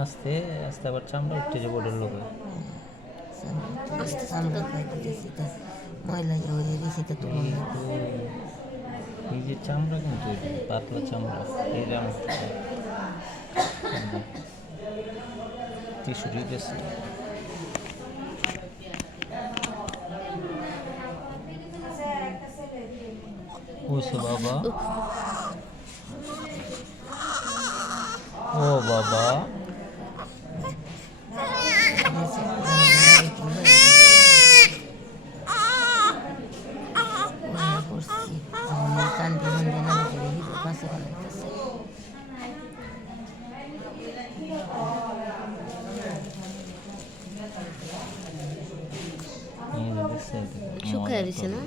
আস্তে আস্তে আবার চামড়া উঠতে যাব ওটার লোকে ময়লা এই যে চামড়া কিন্তু পাতলা চামড়া দিতেছে ওইসে বাবা। ও বাবা। শুকায় দিছে না?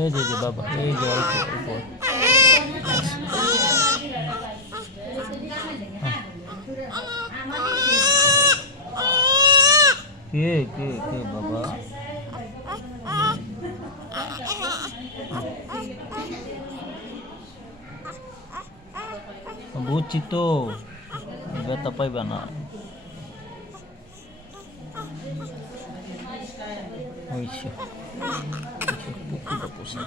এই যে যে বাবা এই যে অল্প কে কে কে বাবা বুঝছি তো ব্যথা পাইবে না হয়েছে পুকুরটা পোষা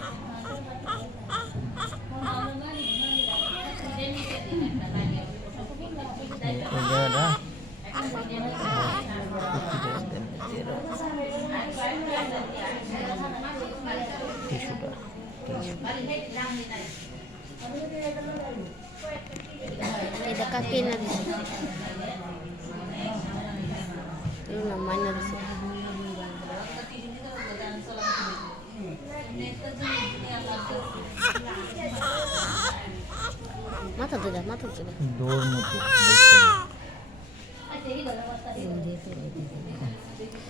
kaki na rin. Ito naman na rin. Mata dila, mata dila. Doon mo to. Hindi ko lang basta. Hindi ko lang basta. Hindi ko lang.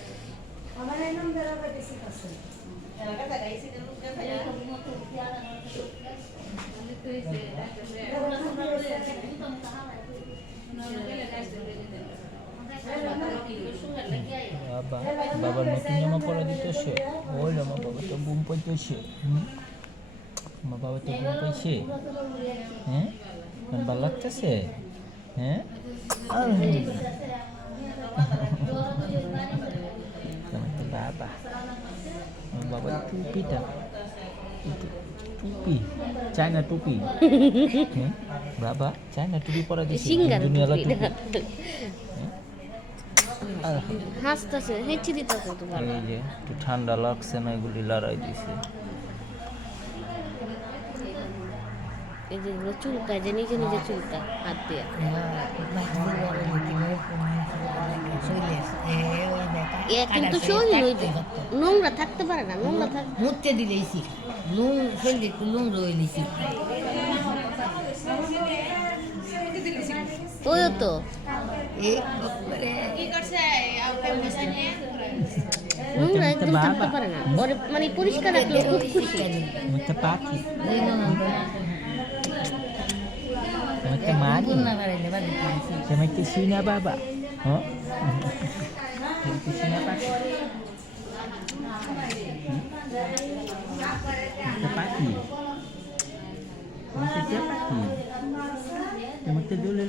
আমার বাবা তো ঘুম পাইছে হ্যাঁ আমার ভালো লাগতেছে হ্যাঁ আলহামদুলিল্লাহ। আমার তো বাবা আমার বাবার টুপিটা টু- টুপি? চায়না টুপি? হ্যাঁ? বাবা চায়না টুপি পরা দিছে দুনিয়ালা টুপি। হাসতেছে হেঁচি দিতেছে তো ভালো এই যে একটু ঠান্ডা লাগছে না এগুলি লড়াই দিছে। এই যে চুলকায় যে নিজে নিজে চুলকায় হাত দিয়ে। এ কিন্তু নোংরা থাকতে পারে না নোংরা থাক মুতে দিলেছি নুন ফেললে একটু নুন রইলেছি ওই তো। নোংরা একদম থাকতে পারে না। ওরে মানে পরিষ্কার রাখলে খুব খুশি। পাখি। হ্যাঁ আমি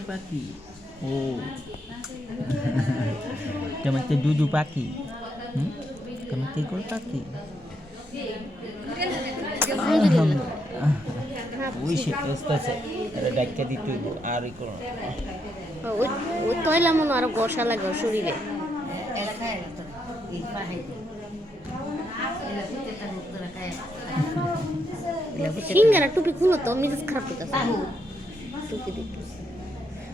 পাখি ও তুমি তো দুদু পাখি হুম? তুমি তো গোল পাখি ওই সে আসতেছে এটা ডাক্কা দিতে আর ই করো। ওই তয়লা মনে আরও গসা লাগে শরীরে সিঙ্গারা টুপি খুলো তো মিজাজ খারাপ হইতেছে টুপি দেখতে হুম, না থাকুক তো।